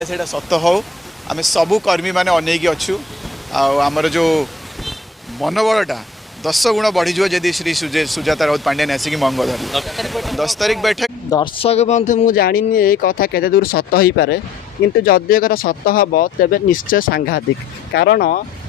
से सत हो आम सबू कर्मी मैंने अनेक अच्छु आमर जो मनोबलटा 10 गुण बढ़ीज जदि श्री सुजाता राउत पांड्यान आसिक मंग धर 10 तारिख बैठक दर्शक बंधु मु जानी ये कथा केते दूर सत हो पारे किंतु जदि अगर सत हम तेज निश्चय सांघातिक कारण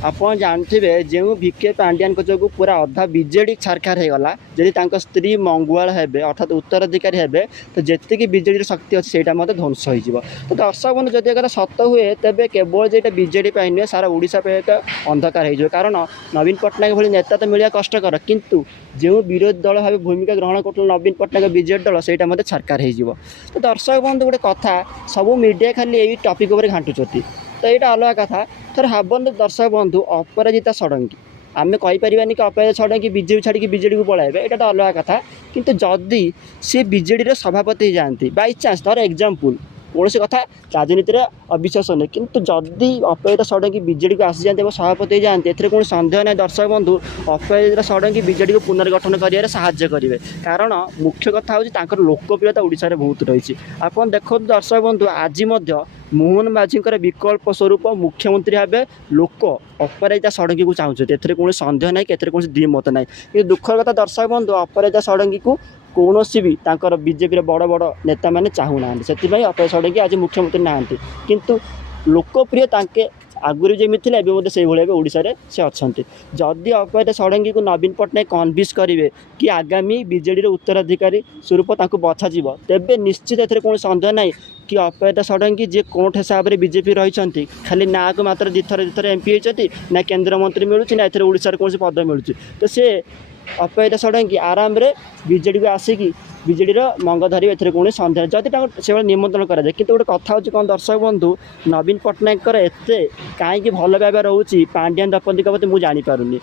आपड़ जानते जो भिके पांड्यान जो पूरा अधा बीजेडी छारखार हो गला जदि स्त्री मंगुआल हेबे अर्थात उत्तराधिकारी हेबे तो जी बीजेडी शक्ति अच्छे से ध्वंस हो तो दर्शक बंधु जदि अगर सत हुए तेज केवल जो बीजेडी नुहे सारा ओडिशा पे एक अंधकार हो कारण नवीन पट्टनायक भली नेता तो मिलवा कष्टकर किंतु जो विरोधी दल भाव भूमिका ग्रहण कर नवीन पट्टनायक बीजेडी दल से छारखार हो तो दर्शक बंधु गोटे कथा सबू मीडिया खाली यही टॉपिक उपर घाटुंट तो यहाँ अलग कथा थोड़े भावन दर्शक बंधु अपराजिता षडंगी आम कहीपर कि अपराजिता षडंगी बीजेपी छाड़ी बीजेडी को पलाइबे यहाँ तो अलग कथा किंतु जदि सी बीजेडी सभापति जाती बाई चान्स धर एग्जाम्पल कौन कथा राजनीति अविश्वास नहीं किंतु जदि अपराजिता षडंगी बीजेडी को आसी जाते सभापति जाते ए कौन सन्देह ना दर्शक बंधु अपराजिता षडंगी बीजेडी को पुनर्गठन कर साहाय्य करेंगे कारण मुख्य कथा हूँ लोकप्रियता ओडिशा रे बहुत रही आप देखो दर्शक बंधु आज मोहन माझी विकल्प स्वरूप मुख्यमंत्री भाव लोक अपराजिता षडंगी को चाहते ए कौन सन्देह ना कि कौन द्विमत ना कि दुखर कथा दर्शक बंधु अपराजिता षडंगी को कौन भी बीजेपी बड़ बड़ नेता मैंने चाहूना से अपराजिता षडंगी आज मुख्यमंत्री ना किंतु लोकप्रिय तांके आगुरी जमी थे एवं से ओडिशा से अच्छा जदि अपराजिता षडंगी को नवीन पट्टनायक कन्विन्स करेंगे कि आगामी बीजेडी उत्तराधिकारी स्वरूप बछा तेज निश्चित ए कौन सन्देह ना कि अपराजिता षडंगी जी कोर्ट हिसाब से बीजेपी रही खाली ना को मात्र दिथर एमपी होती ना केन्द्रमंत्री मिलूँ ना ओडिशा कौन पद मिलूँ तो सी अपराजिता षडंगी आराम रे बीजेडी को आसिकी बीजेडी मंग धर ए कौन सन्देह जदि से निमंत्रण कराए कि गोटे कथा हूँ कौन दर्शक बंधु नवीन पट्टनायक एत कहीं भल भाव रोचे पांड्यान दंपति प्रति मुझे जानीपारूनी।